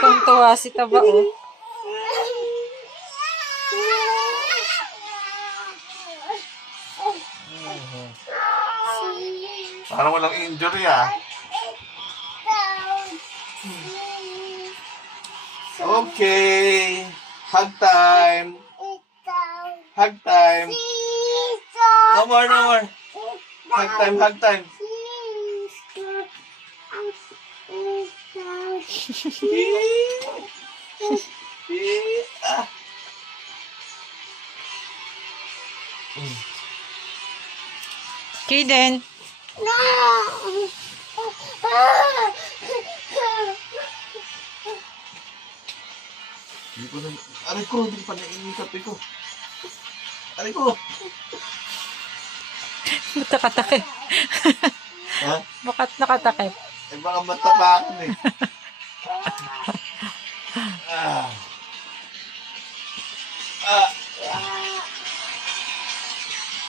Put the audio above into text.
Kung tuwa si Taba, oh. Parang walang injury ah. Okay. Hug time. Hug time. No more, no more. Hug time, hug time. Kaden. Hindi ko na... Aray ko, hindi pa nainin yung kape ko. Aray ko. Ba't nakatakip? Ha? Bakat nakatakip? Eh baka matapakan eh. Ah.